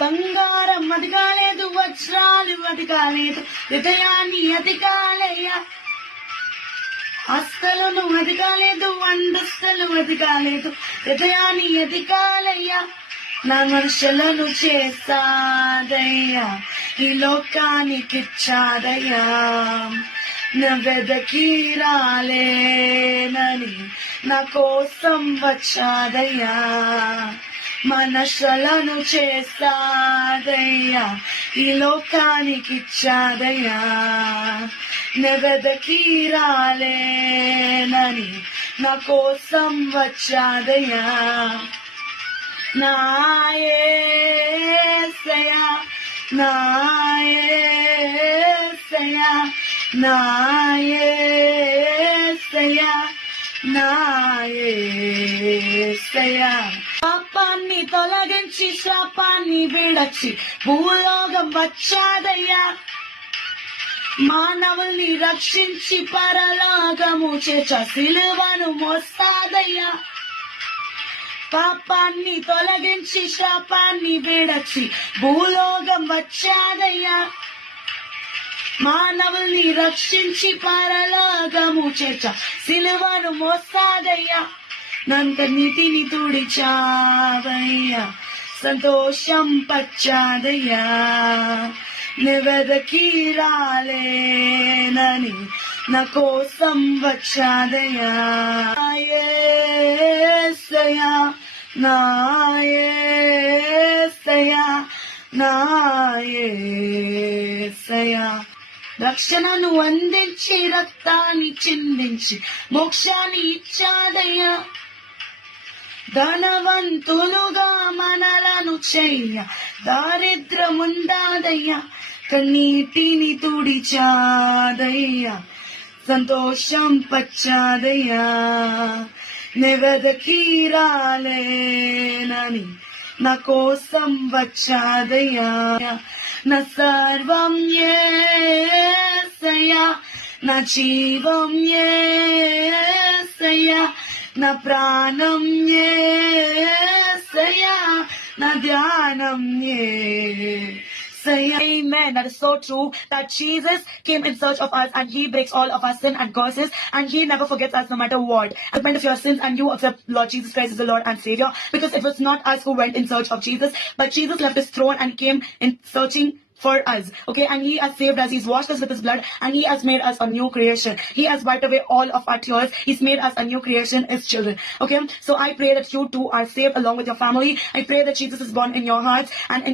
బంగారం అది కాలేదు, వజ్రాలు అది కాలేదు, హృదయాన్ని అది కాలయ్యా. అస్తలను అది కాలేదు, అంతస్తులు అది కాలేదు, హృదయాన్ని అది కాలయ్యా. నా మనుషులను చేస్తాదయ్యా, ఈ లోకానికిచ్చాదయ్యా. నా వెదకి రాలేనని నా కోసం వచ్చాదయ్యా. మనషలను చేస్తాదయ్యా, ఈ లోకానికిచ్చాదయ్యా. నెవెదకి రాలేనని నా కోసం వచ్చాదయ్యా. నా యేసయ్యా, నా యేసయ్యా, నా యేసయ్యా, నా యేసయ్యా. పాపాన్ని తొలగించి శాపాన్ని విడచి భూలోకం వచ్చాదయ్యా. మానవుల్ని రక్షించి పరలోకము చేర్చ సిలువను మోస్తాదయ్యా. పాపాన్ని తొలగించి శాపాన్ని విడచి భూలోకం వచ్చాదయ్యా. మానవుల్ని రక్షించి పరలోకము చేర్చ సిలువను మోస్తాదయ్యా. నంతనీతిని తుడిచావయ్యా, సంతోషం పచ్చాదయ్యా. నెవెదకి రాలేనని నా కోసం వచ్చాదయ్యా. నా యేసయ్యా, నా యేసయ్యా, నా యేసయ్యా. రక్షణను అందించి రక్తాన్ని చిందించి మోక్షాన్ని ఇచ్చాదయ్యా. ధనవంతులుగా మనలను చెయ్య దారిద్రముందాదయ్యా. కన్నీటిని తుడిచాదయ్యా, సంతోషం పచ్చాదయ్యా. నెవెదకి రాలేనని నా కోసం వచ్చాదయ్యా. నా సర్వం యేసయ్యా, నా జీవం యేసయ్యా, నా ప్రాణం యేసయ్యా, నా ధ్యానం యేసయ్యా. Amen. That is so true, that Jesus came in search of us and he breaks all of our sin and curses and he never forgets us no matter what. Repent of your sins and you accept Lord Jesus Christ as the Lord and Savior, because it was not us who went in search of Jesus, but Jesus left his throne and came in searching for us. Okay, and he has saved us, he's washed us with his blood, and he has made us a new creation. He has wiped away all of our tears. He's made us a new creation, his children. Okay, so I pray that you too are saved along with your family. I pray that Jesus is born in your hearts and in